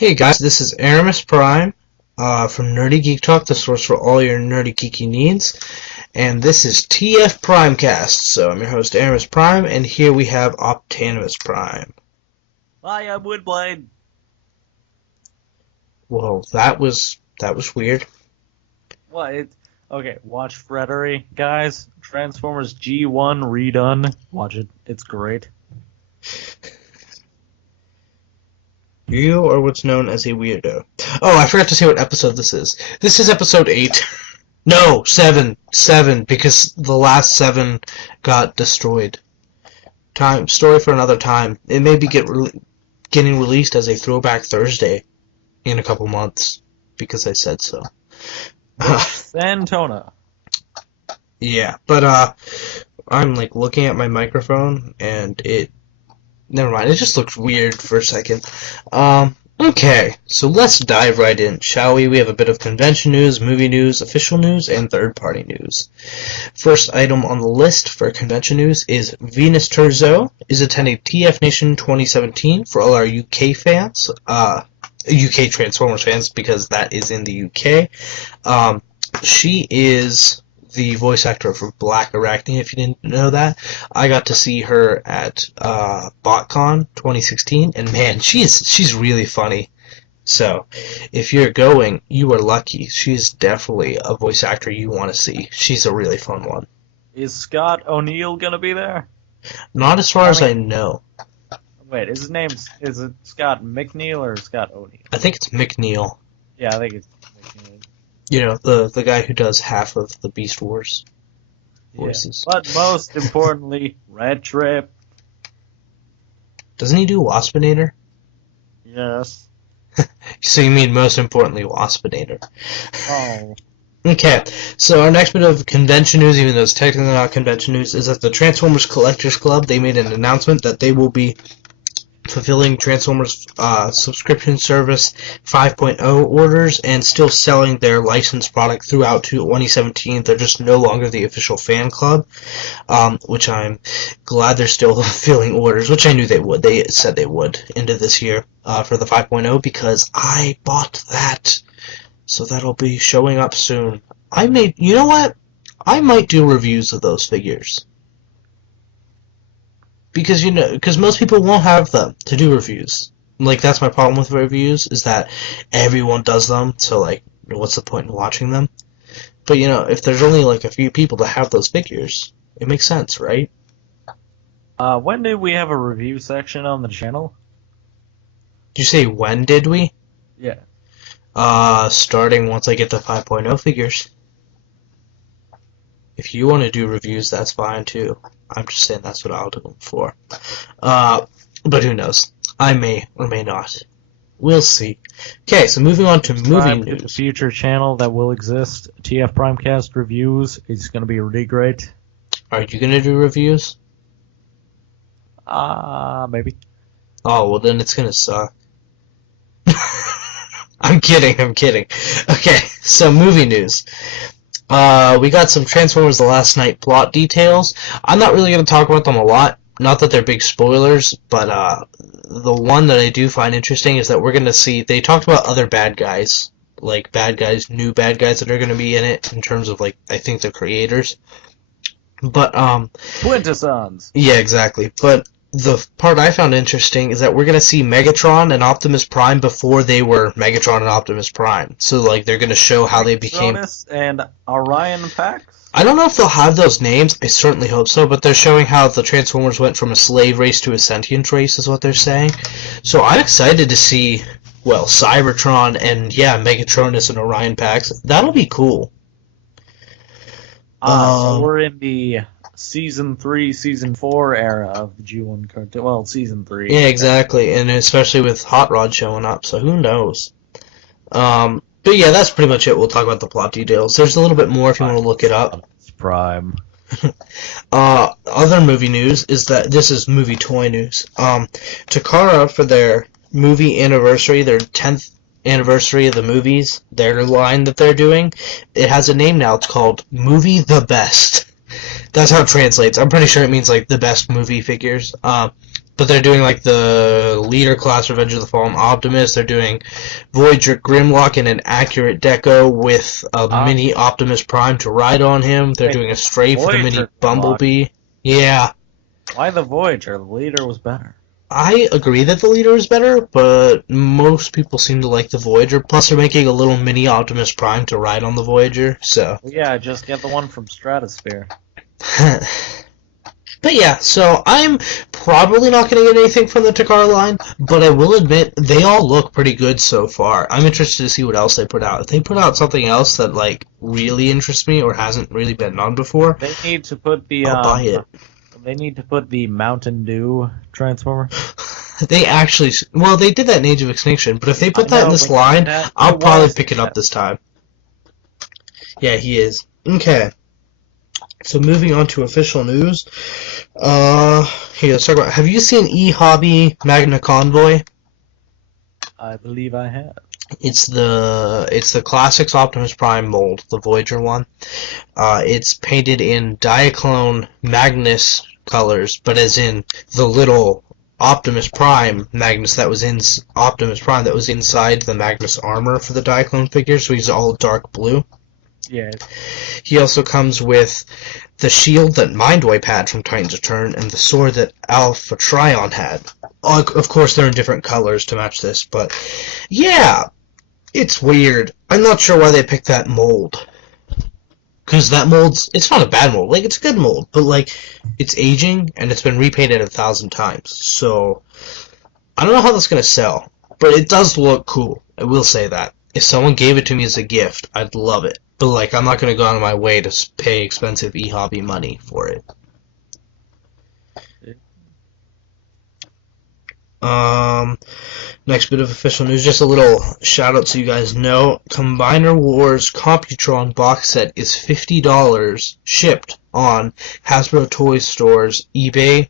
Hey guys, this is Erimus Prime from Nerdy Geek Talk, the source for all your nerdy geeky needs. And this is TFPrimecast. So I'm your host Erimus Prime, and here we have Optanimus Prime. Hi, I'm Woodblade. Well, that was weird. What? Okay, watch Frederick, guys. Transformers G1 redone. Watch it. It's great. You are what's known as a weirdo. Oh, I forgot to say what episode this is. This is episode 8. No, 7, because the last 7 got destroyed. Story for another time. It may be getting released as a Throwback Thursday in a couple months, because I said so. Santona. Yeah, but I'm like looking at my microphone and never mind, it just looks weird for a second. Okay, so let's dive right in, shall we? We have a bit of convention news, movie news, official news, and third-party news. First item on the list for convention news is Venus Terzo is attending TF Nation 2017 for all our UK fans, UK Transformers fans, because that is in the UK. She is the voice actor for Black Arachne, if you didn't know that. I got to see her at BotCon 2016, and man, she's really funny. So, if you're going, you are lucky. She's definitely a voice actor you want to see. She's a really fun one. Is Scott O'Neill gonna be there? Not as far as I know. Wait, is it Scott McNeil or Scott O'Neill? I think it's McNeil. Yeah, I think it's McNeil. You know, the guy who does half of the Beast Wars voices. Yeah. But most importantly, Red Trip. Doesn't he do Waspinator? Yes. So you mean most importantly Waspinator. Oh. Okay, so our next bit of convention news, even though it's technically not convention news, is that the Transformers Collectors Club, they made an announcement that they will be fulfilling Transformers subscription service 5.0 orders and still selling their licensed product throughout to 2017. They're just no longer the official fan club, which I'm glad they're still fulfilling orders, which I knew they would. They said they would into this year for the 5.0 because I bought that. So that'll be showing up soon. You know what? I might do reviews of those figures. Because most people won't have them to do reviews. Like, that's my problem with reviews, is that everyone does them, so, like, what's the point in watching them? But, if there's only, like, a few people that have those figures, it makes sense, right? When did we have a review section on the channel? Did you say when did we? Yeah. Starting once I get the 5.0 figures. If you want to do reviews, that's fine, too. I'm just saying that's what I'll do them for. But who knows? I may or may not. We'll see. Okay, so moving on to movie news. The future channel that will exist, TF Primecast Reviews, is going to be really great. Are you going to do reviews? Maybe. Oh, well then it's going to suck. I'm kidding. Okay, so movie news. We got some Transformers The Last Night plot details. I'm not really going to talk about them a lot. Not that they're big spoilers, but the one that I do find interesting is that we're going to see... They talked about other bad guys, like new bad guys that are going to be in it, in terms of, like, I think the creators. But, Quintessons! Yeah, exactly. But the part I found interesting is that we're going to see Megatron and Optimus Prime before they were Megatron and Optimus Prime. So, like, they're going to show how they became... Jonas and Orion Pax? I don't know if they'll have those names. I certainly hope so, but they're showing how the Transformers went from a slave race to a sentient race, is what they're saying. So I'm excited to see, well, Cybertron and, yeah, Megatronus and Orion Pax. That'll be cool. So we're in the Season 3, Season 4 era of the G1 cartoon. Well, Season 3. Yeah, exactly, and especially with Hot Rod showing up, so who knows. But yeah, that's pretty much it. We'll talk about the plot details. There's a little bit more if you want to look it up. It's Prime. Other movie news is that this is movie toy news. Takara, for their movie anniversary, their 10th anniversary of the movies, their line that they're doing, it has a name now. It's called Movie the Best. That's how it translates. I'm pretty sure it means, like, the best movie figures. But they're doing like the leader class Revenge of the Fallen Optimus. They're doing Voyager Grimlock in an accurate deco with a mini Optimus Prime to ride on him. They're doing a strafe with a mini Voyager Bumblebee. Yeah. Why the Voyager? The leader was better. I agree that the leader is better, but most people seem to like the Voyager. Plus, they're making a little mini Optimus Prime to ride on the Voyager, so. Well, yeah, just get the one from Stratosphere. But yeah, so I'm probably not going to get anything from the Takara line, but I will admit they all look pretty good so far. I'm interested to see what else they put out. If they put out something else that like really interests me or hasn't really been done before, They need to put the I'll buy it. They need to put the Mountain Dew Transformer. They actually, well, they did that in Age of Extinction, but if they put that in this line, I'll probably pick it up this time. Yeah, he is. Okay. So moving on to official news. Here, let's talk about. Have you seen eHobby Magna Convoy? I believe I have. It's the Classics Optimus Prime mold, the Voyager one. It's painted in Diaclone Magnus colors, but as in the little Optimus Prime Magnus that was in Optimus Prime that was inside the Magnus armor for the Diaclone figure, so he's all dark blue. Yeah. He also comes with the shield that Mindwipe had from Titans Return and the sword that Alpha Trion had. Of course, they're in different colors to match this, but yeah, it's weird. I'm not sure why they picked that mold. Because that it's not a bad mold. Like, it's a good mold, but like, it's aging and it's been repainted 1,000 times. So, I don't know how that's going to sell, but it does look cool. I will say that. If someone gave it to me as a gift, I'd love it. But, like, I'm not going to go out of my way to pay expensive eHobby money for it. Next bit of official news, just a little shout out so you guys know. Combiner Wars Computron box set is $50 shipped on Hasbro Toys Store's eBay,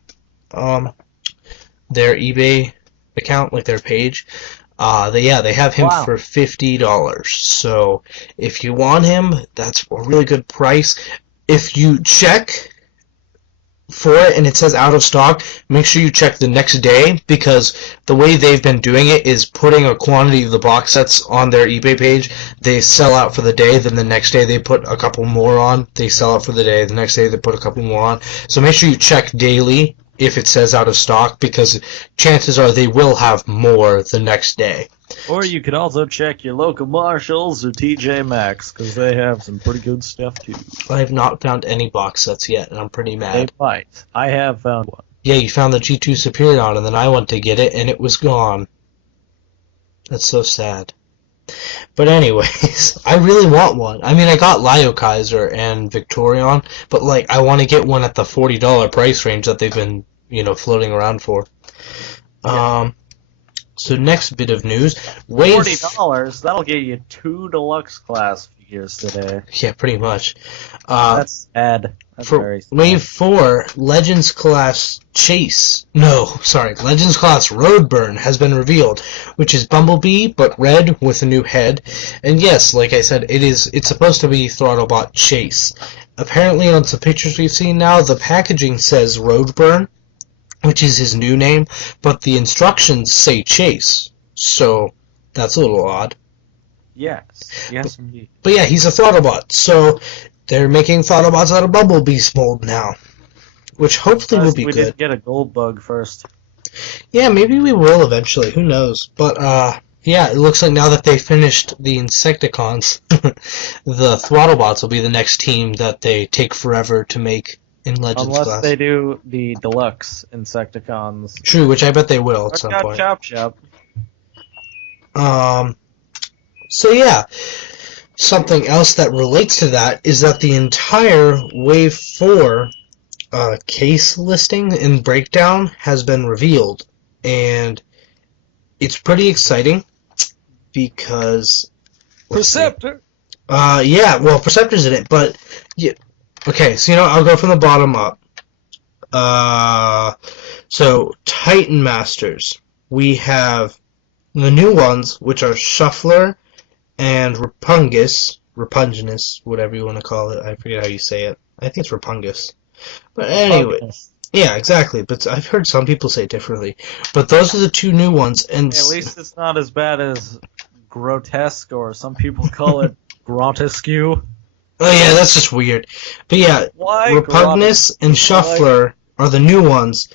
their eBay account, like their page. They have him for $50. So if you want him, that's a really good price. If you check for it and it says out of stock, make sure you check the next day, because the way they've been doing it is putting a quantity of the box sets on their eBay page. They sell out for the day, then the next day they put a couple more on. They sell out for the day, the next day they put a couple more on. So make sure you check daily if it says out of stock, because chances are they will have more the next day. Or you could also check your local Marshalls or TJ Maxx, because they have some pretty good stuff too. I have not found any box sets yet, and I'm pretty mad. They might. I have found one. Yeah, you found the G2 Superion, and then I went to get it, and it was gone. That's so sad. But anyways, I really want one. I mean, I got Lio Kaiser and Victorion, but like, I want to get one at the $40 price range that they've been, floating around for. Yeah. So next bit of news, Wave... $40, that'll get you 2 deluxe class figures today. Yeah, pretty much. That's sad. That's for very sad. Wave 4, Legends Class Legends Class Roadburn has been revealed, which is Bumblebee, but red with a new head. And yes, like I said, it's supposed to be Throttlebot Chase. Apparently on some pictures we've seen now, the packaging says Roadburn, which is his new name, but the instructions say Chase. So, that's a little odd. Yes indeed. But yeah, he's a Throttlebot, so they're making Throttlebots out of Bumblebee's mold now, which hopefully will be good. We did get a gold bug first. Yeah, maybe we will eventually, who knows. But, yeah, it looks like now that they finished the Insecticons, the Throttlebots will be the next team that they take forever to make in Legends Unless Class. they do the deluxe Insecticons. True, which I bet they will at some point. Chop. So yeah, something else that relates to that is that the entire Wave 4 case listing and breakdown has been revealed, and it's pretty exciting because... Perceptor! Yeah, well, Perceptor's in it, but... Yeah, okay, so I'll go from the bottom up. So, Titan Masters. We have the new ones, which are Shuffler and Rapungus, whatever you want to call it. I forget how you say it. I think it's Rapungus. But anyway, Yeah, exactly. But I've heard some people say differently. But those are the two new ones, and At least it's not as bad as grotesque, or some people call it grotesque. oh yeah, that's just weird. But yeah, Why Repugnus and Shuffler are the new ones.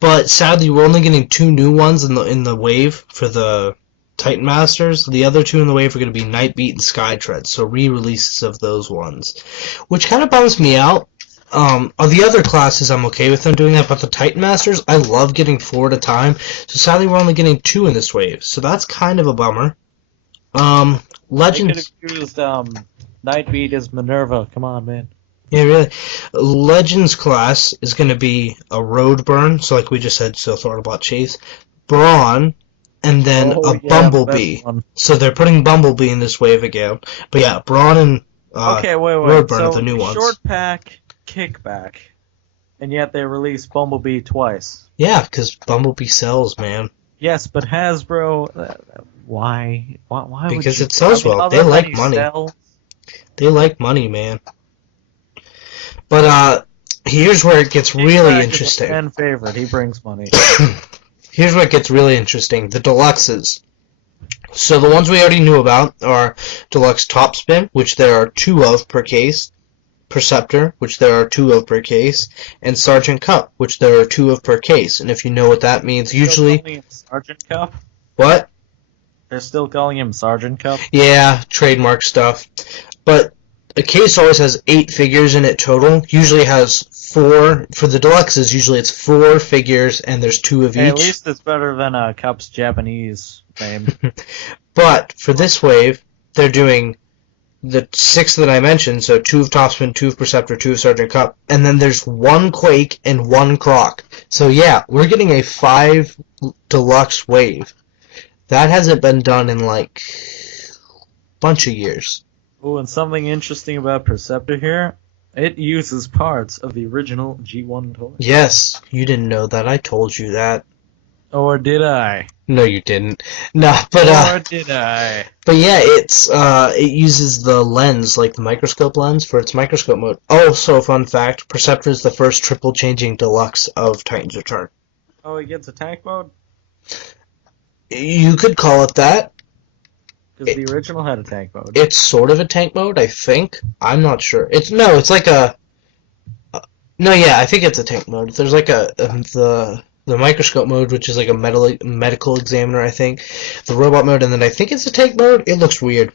But sadly, we're only getting two new ones in the wave for the Titan Masters. The other two in the wave are going to be Nightbeat and Skytread, so re-releases of those ones, which kind of bums me out. Of the other classes, I'm okay with them doing that, but the Titan Masters, I love getting 4 at a time. So sadly, we're only getting 2 in this wave, so that's kind of a bummer. Legends. I could have used Nightbeat as Minerva. Come on, man. Yeah, really. Legends class is going to be a Road Burn, so like we just said, so Thornbot Chase, Brawn, and then a Bumblebee. So they're putting Bumblebee in this wave again. But yeah, Brawn and Road Burn are the new ones. Short pack, kickback, and yet they release Bumblebee twice. Yeah, because Bumblebee sells, man. Yes, but Hasbro, why? Why? Because it sells well. They like money. They like money, man. But here's where it gets really interesting. Fan favorite. He brings money. Here's where it gets really interesting. The deluxes. So the ones we already knew about are Deluxe Topspin, which there are 2 of per case, Perceptor, which there are 2 of per case, and Sergeant Cup, which there are 2 of per case. And if you know what that means, usually... Sergeant Cup? What? They're still calling him Sergeant Cup? Yeah, trademark stuff. But a case always has 8 figures in it total. Usually has 4. For the deluxes, usually it's 4 figures, and there's 2 of each. At least it's better than Cup's Japanese name. But for this wave, they're doing the 6 that I mentioned, so 2 of Topspin, 2 of Perceptor, 2 of Sergeant Cup, and then there's 1 Quake and 1 Croc. So yeah, we're getting a 5 deluxe wave. That hasn't been done in like a bunch of years. Oh, and something interesting about Perceptor here, it uses parts of the original G1 toy. Yes, you didn't know that. I told you that. Or did I? No, you didn't. No, but or did I? But yeah, it uses the lens, like the microscope lens, for its microscope mode. Also, fun fact: Perceptor is the first triple changing deluxe of Titan's Return. Oh, he gets a tank mode? You could call it that. Because the original had a tank mode. It's sort of a tank mode, I think. I'm not sure. It's like a... no, yeah, I think it's a tank mode. There's like the microscope mode, which is like a medical examiner, I think. The robot mode, and then I think it's a tank mode. It looks weird.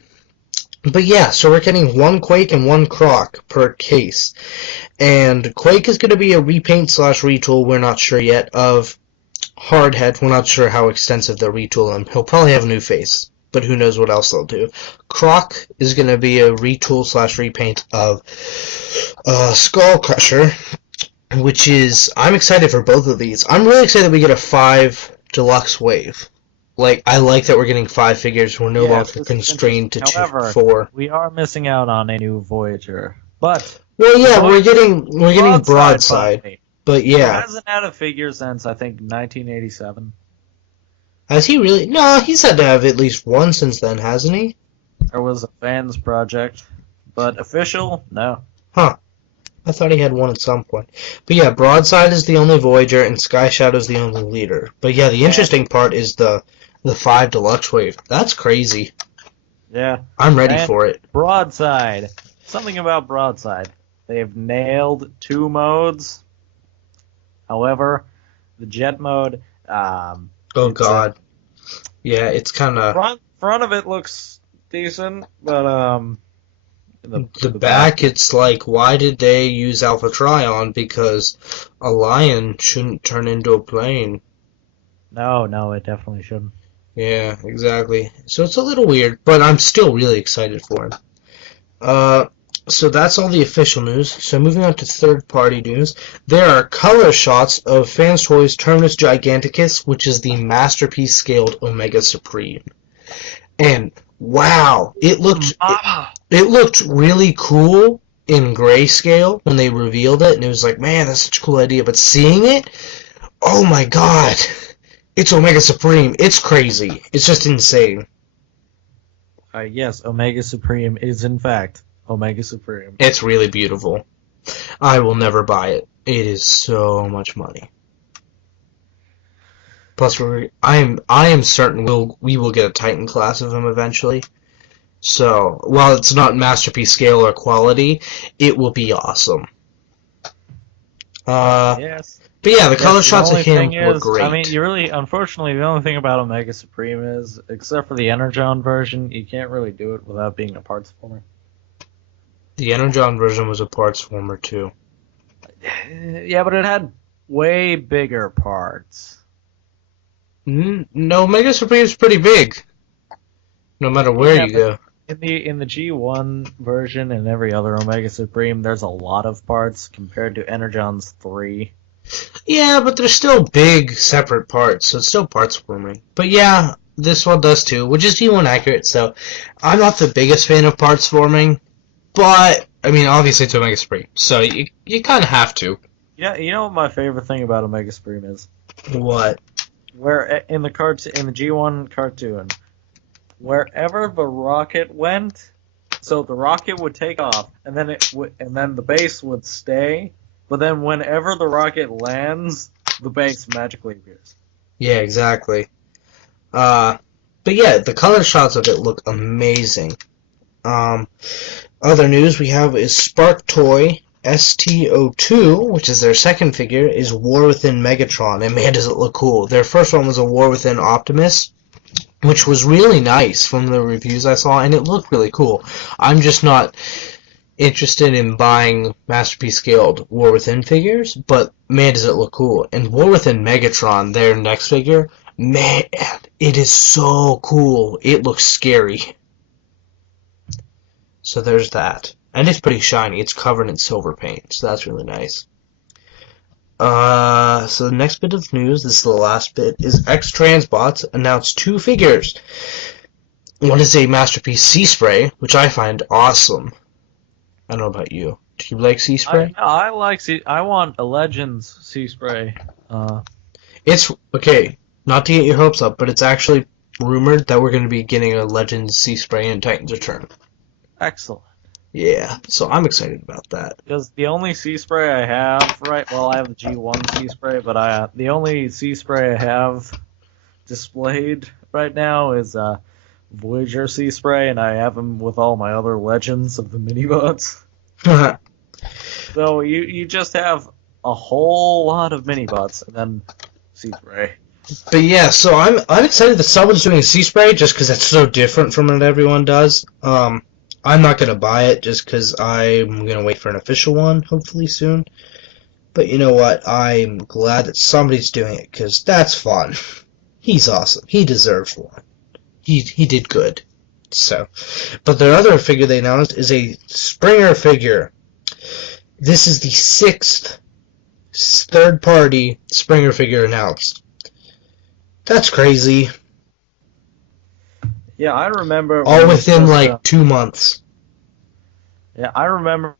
But yeah, so we're getting 1 Quake and 1 Croc per case. And Quake is going to be a repaint/retool, we're not sure yet, of Hardhead. We're not sure how extensive they'll retool him. He'll probably have a new face, but who knows what else they'll do. Croc is going to be a retool/repaint of Skull Crusher, which is... I'm excited for both of these. I'm really excited that we get a 5 deluxe wave. Like, I like that we're getting 5 figures. We're no longer constrained to 4. We are missing out on a new Voyager. But... well, yeah, we're getting Broadside. But yeah. He hasn't had a figure since, I think, 1987. Has he really? No, he's had to have at least one since then, hasn't he? There was a fans project. But official? No. Huh. I thought he had one at some point. But yeah, Broadside is the only Voyager, and Sky Shadow's the only leader. But yeah, the interesting part is the 5 deluxe wave. That's crazy. Yeah. I'm ready for it. Broadside. Something about Broadside. They've nailed 2 modes. However, the jet mode... oh, God. Yeah, it's kind of... Front of it looks decent, but... The back, it's like, why did they use Alpha Trion? Because a lion shouldn't turn into a plane. No, it definitely shouldn't. Yeah, exactly. So it's a little weird, but I'm still really excited for him. So that's all the official news. So moving on to third-party news, there are color shots of Fans Toys Terminus Giganticus, which is the masterpiece-scaled Omega Supreme. And wow, it looked really cool in grayscale when they revealed it, and it was like, man, that's such a cool idea. But seeing it, oh my god, it's Omega Supreme. It's crazy. It's just insane. Yes, Omega Supreme is in fact Omega Supreme. It's really beautiful. I will never buy it. It is so much money. Plus, I am certain we will get a Titan class of him eventually. So, while it's not masterpiece scale or quality, it will be awesome. Yes. But yeah, the color Yes, the shots of only him thing were is, great. I mean, unfortunately, the only thing about Omega Supreme is, except for the Energon version, you can't really do it without being a parts former. The Energon version was a parts former too. Yeah, but it had way bigger parts. No, Omega Supreme is pretty big. No matter where Yeah, you but go. in the G1 version and every other Omega Supreme, there's a lot of parts compared to Energon's 3. Yeah, but they're still big, separate parts, so it's still parts forming. But yeah, this one does too, which is G1 accurate, so I'm not the biggest fan of parts forming, but, I mean, obviously it's Omega Supreme, so you kind of have to. Yeah, you know what my favorite thing about Omega Supreme is? What? Where in the G1 cartoon, wherever the rocket went, so the rocket would take off, and then the base would stay. But then whenever the rocket lands, the base magically appears. Yeah, exactly. But yeah, the color shots of it look amazing. Other news we have is Spark Toy STO2, which is their second figure, is War Within Megatron, and man, does it look cool. Their first one was a War Within Optimus, which was really nice from the reviews I saw, and it looked really cool. I'm just not interested in buying Masterpiece scaled War Within figures, but man, does it look cool. And War Within Megatron, their next figure, man, it is so cool. It looks scary. So there's that. And it's pretty shiny. It's covered in silver paint, so that's really nice. So the next bit of news, this is the last bit, is X-Transbots announced 2 figures. One is a Masterpiece Sea Spray, which I find awesome. I don't know about you. Do you like Sea Spray? I like I want a Legends Sea Spray. It's okay. Not to get your hopes up, but it's actually rumored that we're going to be getting a Legends Sea Spray in Titan's Return. Excellent. Yeah, so I'm excited about that. Because the only Sea Spray I have, I have the G1 Sea Spray, but the only Sea Spray I have displayed right now is Voyager Sea Spray, and I have them with all my other Legends of the mini-bots. So you just have a whole lot of mini-bots, and then Sea Spray. But yeah, so I'm excited that someone's doing a Sea Spray just because that's so different from what everyone does. I'm not gonna buy it just because I'm gonna wait for an official one, hopefully soon. But you know what? I'm glad that somebody's doing it because that's fun. He's awesome. He deserves one. He did good. So, but their other figure they announced is a Springer figure. This is the 6th third-party Springer figure announced. That's crazy. Yeah, I remember. All within like 2 months. Yeah, I remember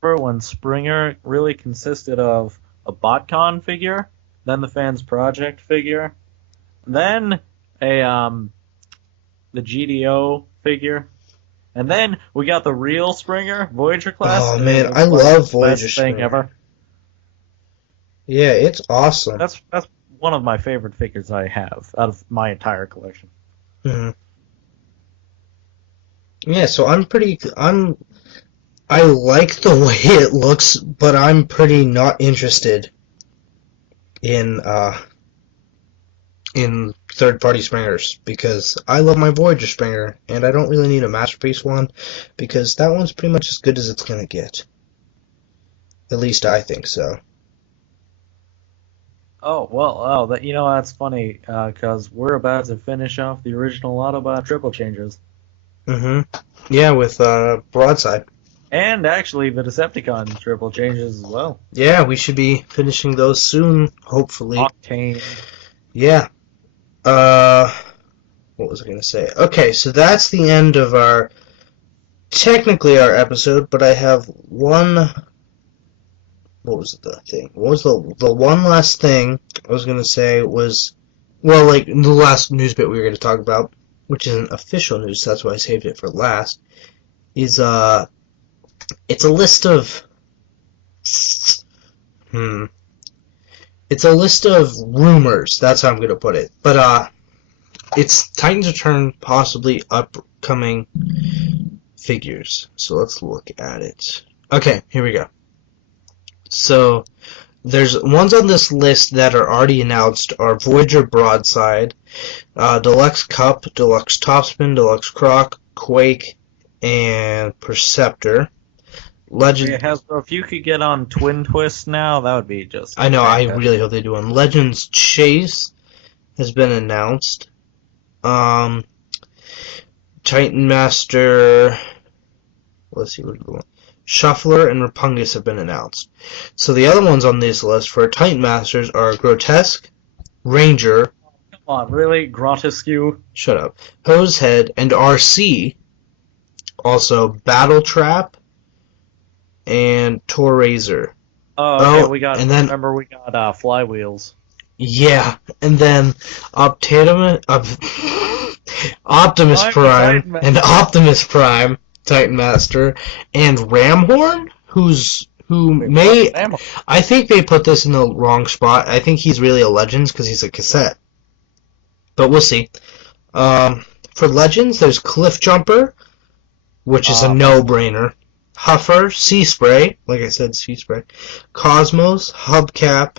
when Springer really consisted of a BotCon figure, then the Fans Project figure, then the GDO figure, and then we got the real Springer Voyager class. Oh man, I love Voyager best thing Springer. ever. Yeah, it's awesome. That's one of my favorite figures I have out of my entire collection. Mm-hmm. Yeah, so I like the way it looks, but I'm pretty not interested in third-party Springers because I love my Voyager Springer, and I don't really need a Masterpiece one because that one's pretty much as good as it's gonna get. At least I think so. Oh well, that's funny because we're about to finish off the original Autobot triple changes. Mm-hmm. Yeah, with Broadside. And actually, the Decepticon triple changes as well. Yeah, we should be finishing those soon, hopefully. Octane. Yeah. What was I going to say? Okay, so that's the end of technically our episode, but I have one, what was the thing? What was the one last thing I was going to say was, well, like, the last news bit we were going to talk about, which isn't official news, so that's why I saved it for last, is, it's a list of, It's a list of rumors. That's how I'm going to put it. But, it's Titans Return, possibly upcoming figures. So let's look at it. Okay, here we go. So, there's ones on this list that are already announced are Voyager Broadside, Deluxe Cup, Deluxe Topspin, Deluxe Croc, Quake, and Perceptor. Legend. Hey, Hasbro, if you could get on Twin Twist now, that would be just. I know. fantastic. I really hope they do one. Legends Chase has been announced. Titan Master. Let's see what one. Shuffler and Rapungus have been announced. So the other ones on this list for Titan Masters are Grotesque, Ranger. Come on, really? Grotesque? Shut up. Hosehead and RC. Also Battle Trap and Torrazor. Oh, okay, we got. and then- remember, we got flywheels. Yeah, and then Optanimus, Optimus I'm Prime Titan and Optimus Prime, Titan Master, and Ramhorn, I think they put this in the wrong spot. I think he's really a Legends because he's a cassette. But we'll see. For Legends, there's Cliff Jumper, which is a no-brainer. Huffer, Sea Spray, like I said, Sea Spray. Cosmos, Hubcap,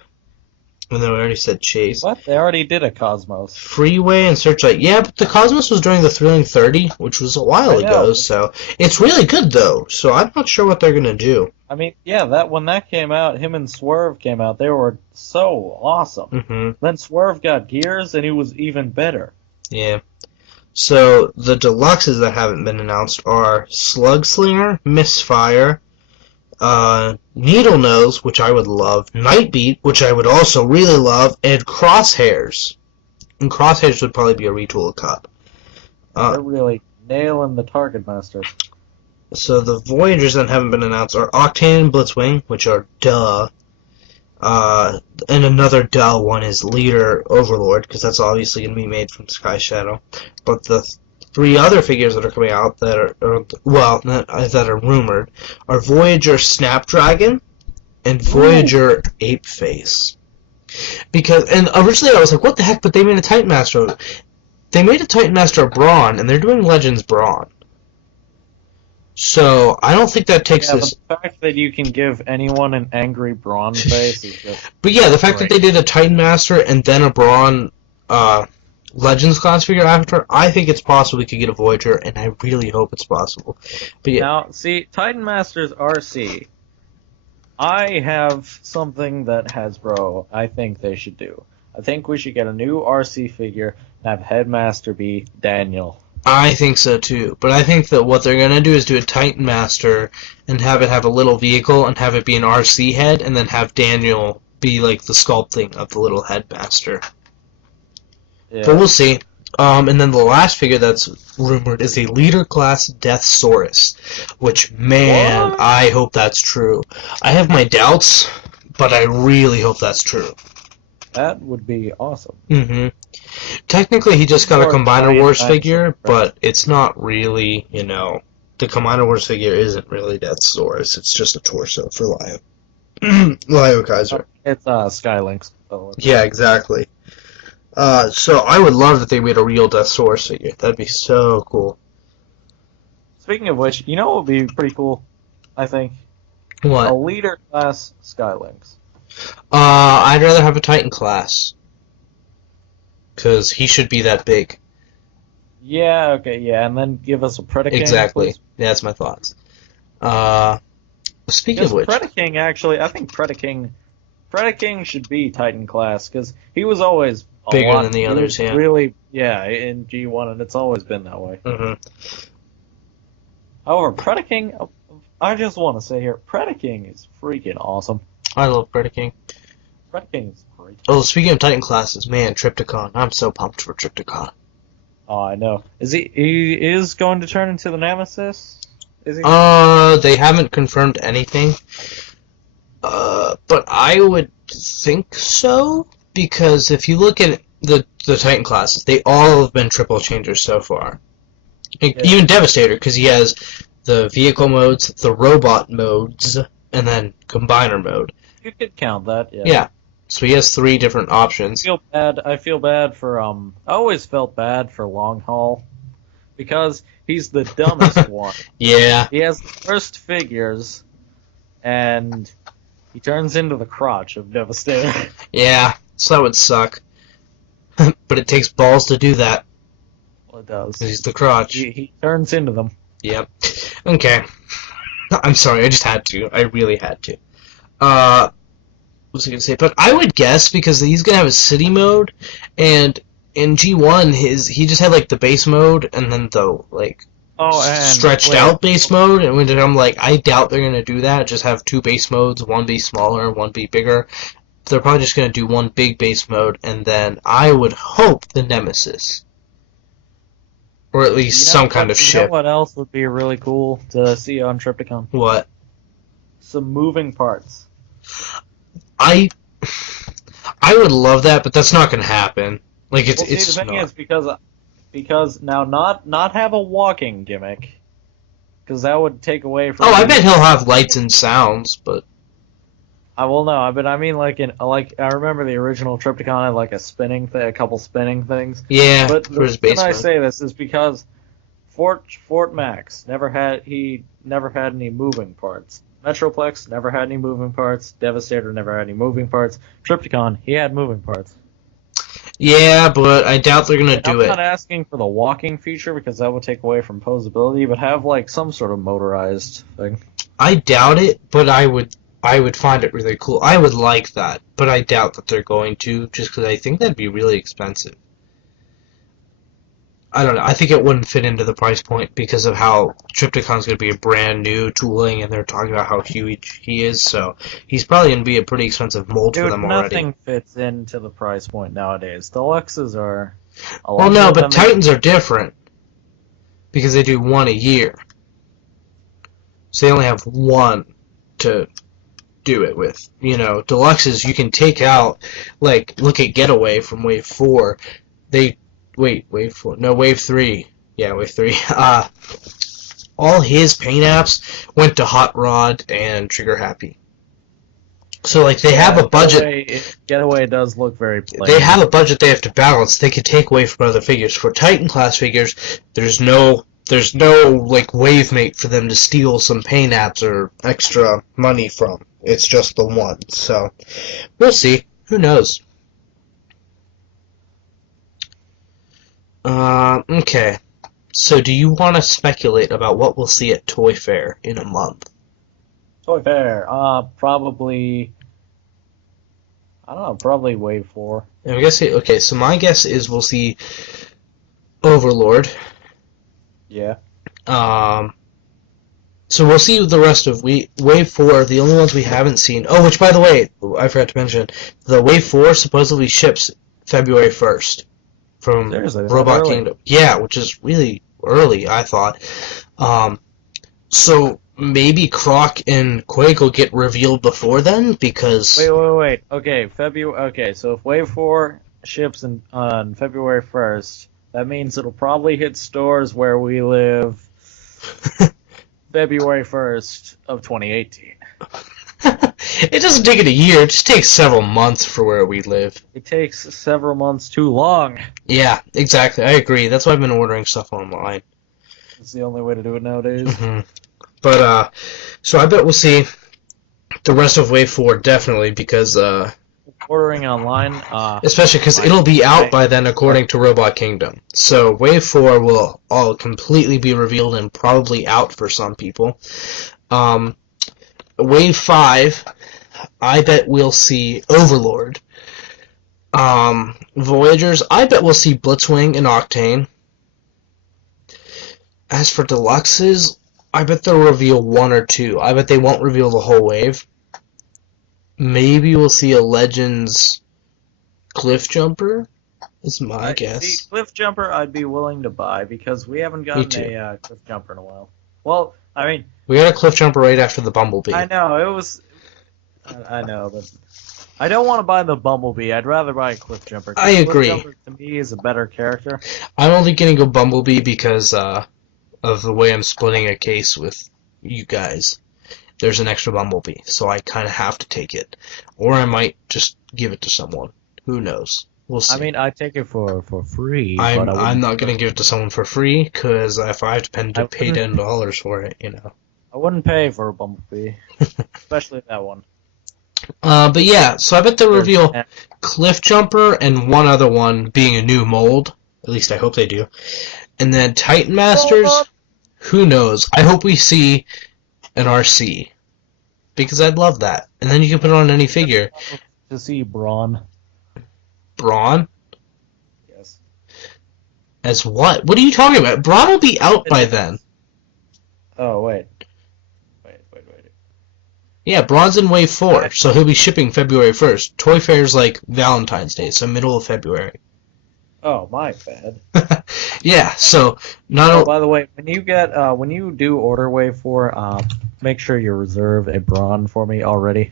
and then we already said Chase. What? They already did a Cosmos. Freeway and Searchlight. Yeah, but the Cosmos was during the Thrilling 30, which was a while ago, so it's really good, though. So I'm not sure what they're going to do. I mean, yeah, when that came out, him and Swerve came out, they were so awesome. Mm-hmm. Then Swerve got gears, and he was even better. Yeah. So the deluxes that haven't been announced are Slugslinger, Misfire, Needle Nose, which I would love, Nightbeat, which I would also really love, and Crosshairs. And Crosshairs would probably be a retool cup. They're really nailing the Target Master. So the Voyagers that haven't been announced are Octane and Blitzwing, which are duh. And another duh one is Leader Overlord, because that's obviously going to be made from Sky Shadow. But the three other figures that are coming out that are rumored are Voyager Snapdragon and Voyager Apeface. And originally I was like, what the heck? But they made a Titan Master. They made a Titan Master of Brawn, and they're doing Legends Brawn. So I don't think that takes this. The fact that you can give anyone an angry Brawn face is just. But yeah, the fact that they did a Titan Master and then a Brawn Legends class figure after, I think it's possible we could get a Voyager, and I really hope it's possible. But yeah. Now, see, Titan Masters RC. I have something that Hasbro I think they should do. I think we should get a new RC figure and have Headmaster be Daniel. I think so too, but I think that what they're going to do is do a Titan Master and have it have a little vehicle and have it be an RC head, and then have Daniel be like the sculpting of the little Headmaster. Yeah. But we'll see. And then the last figure that's rumored is a Leader Class Deathsaurus, which, man, What? I hope that's true. I have my doubts, but I really hope that's true. That would be awesome. Mm-hmm. Technically, he just got a Or Combiner Giant Wars Action, figure, right. but it's not really, the Combiner Wars figure isn't really Deathsaurus. It's just a torso for Lio Kaiser. It's Skylinks. Yeah, exactly. So I would love that they made a real Deathsaurus figure. That'd be so cool. Speaking of which, you know what would be pretty cool, I think? A What? Leader Class Skylinks. I'd rather have a Titan class. Because he should be that big. Yeah, okay, yeah, and then give us a Predaking. Exactly. please. Yeah, that's my thoughts. Speaking Because of which... Predaking, actually, I think Predaking should be Titan class, because he was always Bigger lot, than the he others, was yeah. Really, yeah, in G1, and it's always been that way. Mm-hmm. However, Predaking, I just want to say here, Predaking is freaking awesome. I love Predaking. Predaking is great. Oh, speaking of Titan classes, man, Trypticon. I'm so pumped for Trypticon. Oh, I know. He is going to turn into the Nemesis? Is he? They haven't confirmed anything. But I would think so, because if you look at the Titan classes, they all have been triple changers so far. Yeah. Even Devastator, because he has the vehicle modes, the robot modes, and then combiner mode. You could count that, yeah. Yeah. So he has 3 different options. I feel bad for I always felt bad for Long Haul because he's the dumbest one. Yeah. He has the worst figures and he turns into the crotch of Devastator. Yeah. So that would suck. But it takes balls to do that. Well, it does. He's the crotch. He turns into them. Yep. Okay. I'm sorry, I just had to. I really had to. What was I gonna say? But I would guess because he's gonna have a city mode, and in G1 he just had like the base mode and then the stretched out base mode, and when I'm like, I doubt they're gonna do that. Just have 2 base modes, one be smaller, one be bigger. They're probably just gonna do one big base mode, and then I would hope the Nemesis. Or at least some kind of ship. You know what else would be really cool to see on Trypticon? What? Some moving parts. I would love that, but that's not going to happen. Like it's the thing is because now not have a walking gimmick, because that would take away from. Oh, I bet he'll have lights and sounds, but. But I mean, like I remember the original Trypticon had like a couple spinning things. Yeah, but for his the reason base I mode. say this is because Fort Max never had any moving parts. Metroplex never had any moving parts. Devastator never had any moving parts. Trypticon, he had moving parts. Yeah, but I doubt they're gonna do it. I'm not asking for the walking feature because that would take away from posability, but have like some sort of motorized thing. I doubt it, but I would find it really cool. I would like that, but I doubt that they're going to, just because I think that'd be really expensive. I don't know. I think it wouldn't fit into the price point because of how Trypticon's going to be a brand new tooling, and they're talking about how huge he is, so he's probably going to be a pretty expensive mold for them already. Nothing fits into the price point nowadays. Deluxes are a lot. Well, no, but Titans are different because they do 1 a year. So they only have 1 to do it with. You know, Deluxes you can take out, like, look at Getaway from Wave 4. Wave 4. No, Wave 3. Yeah, Wave 3. All his paint apps went to Hot Rod and Trigger Happy. So, like, they have a budget. Getaway does look very plain. They have a budget they have to balance. They could take away from other figures. For Titan class figures, there's no like wave mate for them to steal some paint apps or extra money from. It's just the one. So we'll see. Who knows? Okay. So do you want to speculate about what we'll see at Toy Fair in a month? Toy Fair, probably. I don't know. Probably Wave 4. I'm guessing. Okay, so my guess is we'll see Overlord. Yeah. So we'll see the rest of Wave 4, the only ones we haven't seen. Oh, which, by the way, I forgot to mention, the Wave 4 supposedly ships February 1st from Robot Kingdom. Yeah, which is really early, I thought. So maybe Croc and Quake will get revealed before then, because... Wait. Okay, so if Wave 4 ships on February 1st, that means it'll probably hit stores where we live February 1st of 2018. It doesn't take it a year, it just takes several months for where we live. It takes several months too long. Yeah, exactly, I agree. That's why I've been ordering stuff online. It's the only way to do it nowadays. Mm-hmm. But, so I bet we'll see the rest of Wave 4 definitely, because, ordering online, especially because it'll be out by then according to Robot Kingdom. So Wave 4 will all completely be revealed and probably out for some people. Wave 5, I bet we'll see Overlord. Voyagers, I bet we'll see Blitzwing and Octane. As for Deluxes, I bet they'll reveal 1 or 2. I bet they won't reveal the whole wave. Maybe we'll see a Legends Cliff Jumper, is my guess. See, Cliff Jumper I'd be willing to buy, because we haven't gotten a Cliff Jumper in a while. Well, I mean... We got a Cliff Jumper right after the Bumblebee. I know, it was... I know, but... I don't want to buy the Bumblebee, I'd rather buy a Cliff Jumper. I agree. Cliff Jumper, to me, is a better character. I'm only going to go Bumblebee because of the way I'm splitting a case with you guys. there's an extra Bumblebee, so I kind of have to take it. Or I might just give it to someone. Who knows? We'll see. I mean, I take it for free. I'm not going to give it to someone for free, because if I have to pay $10 for it, I wouldn't pay for a Bumblebee. Especially that one. But yeah, so I bet they'll reveal Cliff Jumper and one other one being a new mold. At least I hope they do. And then Titan Masters, who knows? I hope we see an RC. Because I'd love that. And then you can put it on any figure. To see Brawn. Brawn? Yes. As what? What are you talking about? Brawn will be out by then. Oh, wait. Yeah, Braun's in Wave 4, so he'll be shipping February 1st. Toy Fair's like Valentine's Day, so middle of February. Oh, my bad. Yeah, so by the way, when you do order Wave 4, make sure you reserve a Brawn for me already.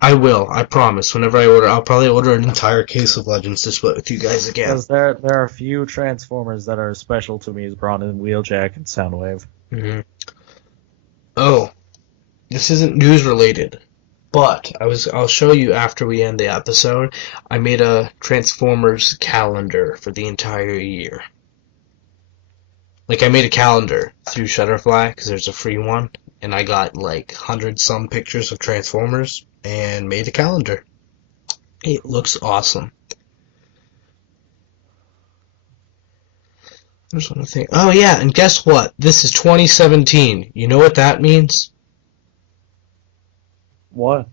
I will, I promise. Whenever I order, I'll probably order an entire case of Legends to split with you guys again. Because there are a few Transformers that are special to me as Brawn and Wheeljack and Soundwave. Mm-hmm. Oh. This isn't news related, but I'll show you after we end the episode. I made a Transformers calendar for the entire year. Like, I made a calendar through Shutterfly, because there's a free one, and I got like 100-some pictures of Transformers, and made a calendar. It looks awesome. There's one thing. Oh yeah, and guess what? This is 2017. You know what that means? What?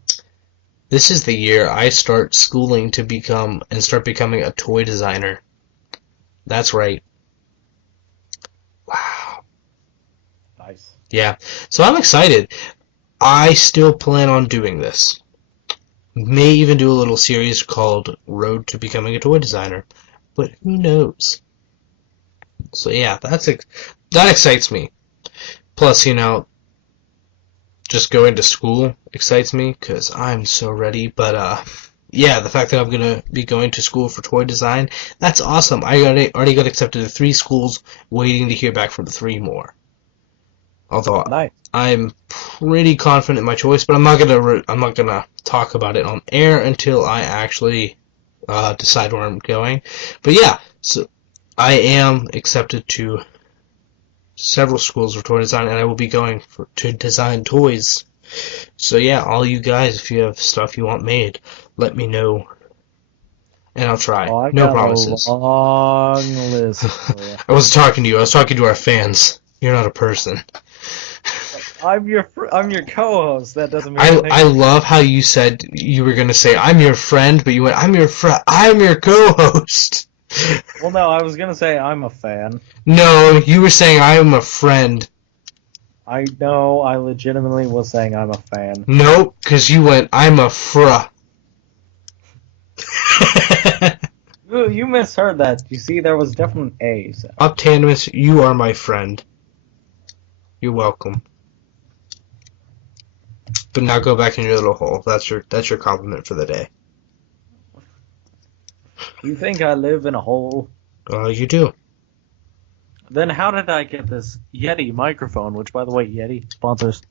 This is the year I start schooling to start becoming a toy designer. That's right. Wow. Nice. Yeah. So I'm excited. I still plan on doing this. May even do a little series called Road to Becoming a Toy Designer. But who knows? So yeah, that excites me. Plus, just going to school excites me, because I'm so ready. But, yeah, the fact that I'm going to be going to school for toy design, that's awesome. I already got accepted to 3 schools, waiting to hear back from 3 more. Although, nice. I'm pretty confident in my choice, but I'm not gonna talk about it on air until I actually decide where I'm going. But yeah, so I am accepted to several schools for toy design, and I will be going to design toys. So yeah, all you guys, if you have stuff you want made, let me know, and I'll try. Oh, No promises. A long list for you. I wasn't talking to you. I was talking to our fans. You're not a person. I'm your co-host. That doesn't mean anything. I love how you said you were gonna say I'm your friend, but you went I'm your co-host. Well, no, I was gonna say I'm a fan. No, you were saying I am a friend. I know, I legitimately was saying I'm a fan. Nope, because you went I'm a fra. You misheard that. You see, there was definitely an A. So. Optanimus, you are my friend. You're welcome. But now go back in your little hole. That's your compliment for the day. You think I live in a hole? You do. Then how did I get this Yeti microphone? Which, by the way, Yeti sponsors.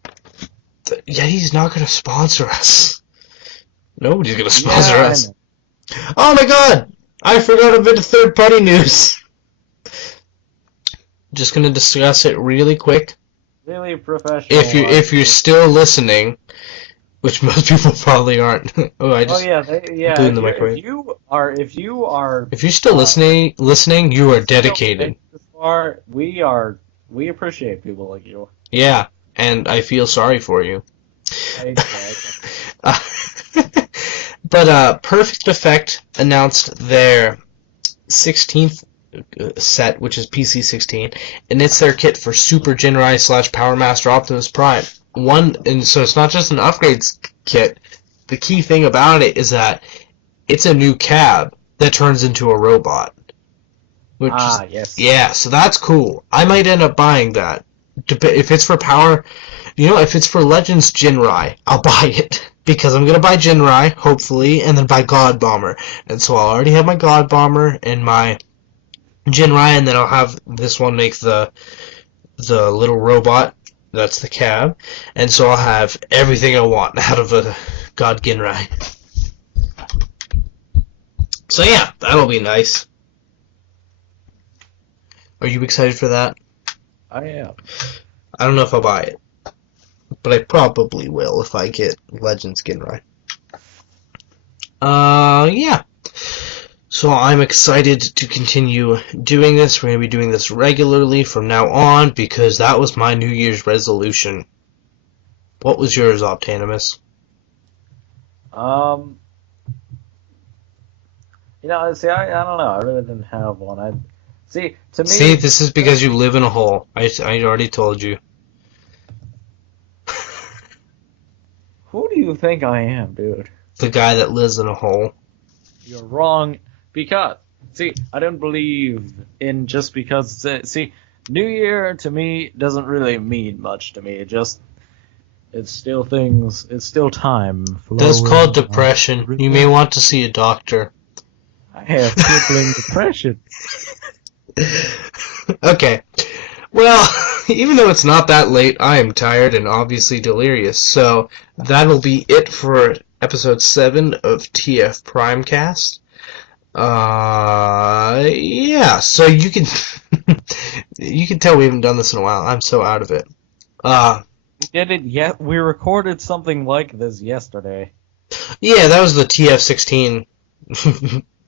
Yeti's not going to sponsor us. Nobody's going to sponsor us. Oh my god! I forgot a bit of third-party news. Just going to discuss it really quick. Really professional. If you're still listening, which most people probably aren't. The microwave. If you're still listening, you are dedicated. We appreciate people like you. Yeah, and I feel sorry for you. But Perfect Effect announced their 16th set, which is PC-16, and it's their kit for Super Jinrai / Power Master Optimus Prime. And so it's not just an upgrades kit. The key thing about it is that it's a new cab that turns into a robot. Yes. Yeah, so that's cool. I might end up buying that. If it's for Power, if it's for Legends Jinrai, I'll buy it. Because I'm going to buy Jinrai, hopefully, and then buy God Bomber. And so I'll already have my God Bomber and my Jinrai, and then I'll have this one make the little robot That's the cab. And so I'll have everything I want out of a God Ginrai. So yeah, that'll be nice. Are you excited for that? I am. I don't know if I'll buy it, but I probably will if I get Legends Ginrai. Yeah. So I'm excited to continue doing this. We're going to be doing this regularly from now on because that was my New Year's resolution. What was yours, Optanimus? You know, see, I don't know. I really didn't have one. See, to me... See, this is because you live in a hole. I already told you. Who do you think I am, dude? The guy that lives in a hole. You're wrong. Because, see, I don't believe in just because... See, New Year, to me, doesn't really mean much to me. It's still things... It's still time. That's called depression. You may want to see a doctor. I have crippling depression. Okay. Well, even though it's not that late, I am tired and obviously delirious. So that'll be it for episode 7 of TFPrimecast. Yeah. So you can you can tell we haven't done this in a while. I'm so out of it. We did it yet. We recorded something like this yesterday. Yeah, that was the TF16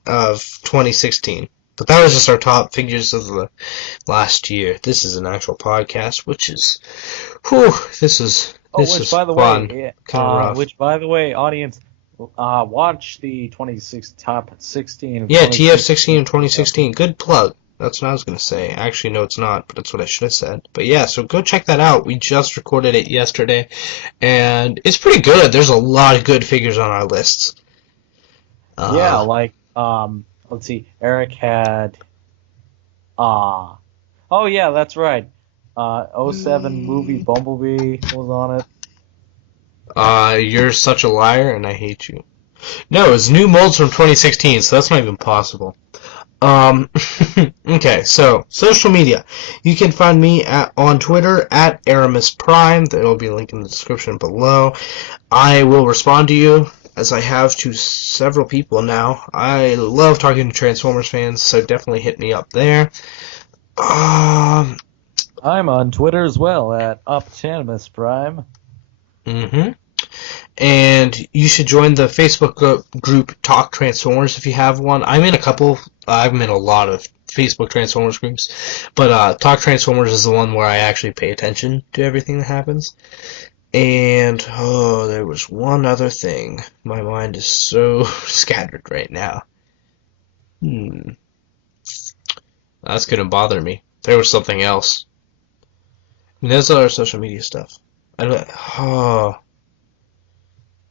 of 2016. But that was just our top figures of the last year. This is an actual podcast, which is, this is fun. Way, kind of rough. Which, by the way, audience, watch the top 16. Yeah, TF16 of 2016. Good plug. That's what I was going to say. Actually, no, it's not, but that's what I should have said. But yeah, so go check that out. We just recorded it yesterday, and it's pretty good. There's a lot of good figures on our lists. Yeah, like, let's see, Eric had, oh yeah, that's right, 07 movie Bumblebee was on it. You're such a liar, and I hate you. No, it's new molds from 2016, so that's not even possible. Okay, so, social media. You can find me on Twitter, at Erimus Prime. There will be a link in the description below. I will respond to you, as I have to several people now. I love talking to Transformers fans, so definitely hit me up there. I'm on Twitter as well, at Optanimus Prime. And you should join the Facebook group Talk Transformers if you have one. I'm in a couple. I'm in a lot of Facebook Transformers groups, but Talk Transformers is the one where I actually pay attention to everything that happens. And, there was one other thing. My mind is so scattered right now. That's gonna bother me. There was something else. I mean, there's other social media stuff.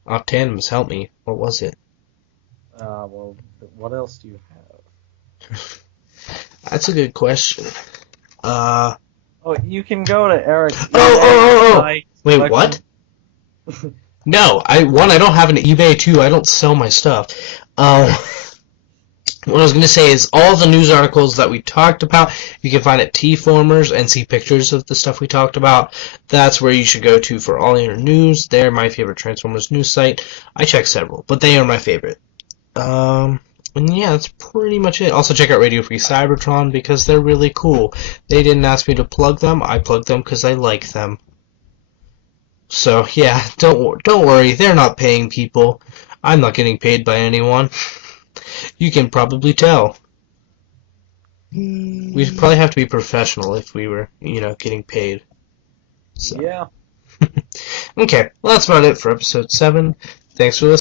Optanimus, help me. What was it? Well, what else do you have? That's a good question. You can go to Eric's. Wait, what? No, I don't have an eBay. 2, I don't sell my stuff. What I was going to say is all the news articles that we talked about, you can find at T-Formers and see pictures of the stuff we talked about. That's where you should go to for all your news. They're my favorite Transformers news site. I check several, but they are my favorite. And yeah, that's pretty much it. Also check out Radio Free Cybertron because they're really cool. They didn't ask me to plug them. I plugged them because I like them. So yeah, don't worry. They're not paying people. I'm not getting paid by anyone. You can probably tell. We'd probably have to be professional if we were, getting paid. So. Yeah. Okay, well that's about it for episode 7. Thanks for listening.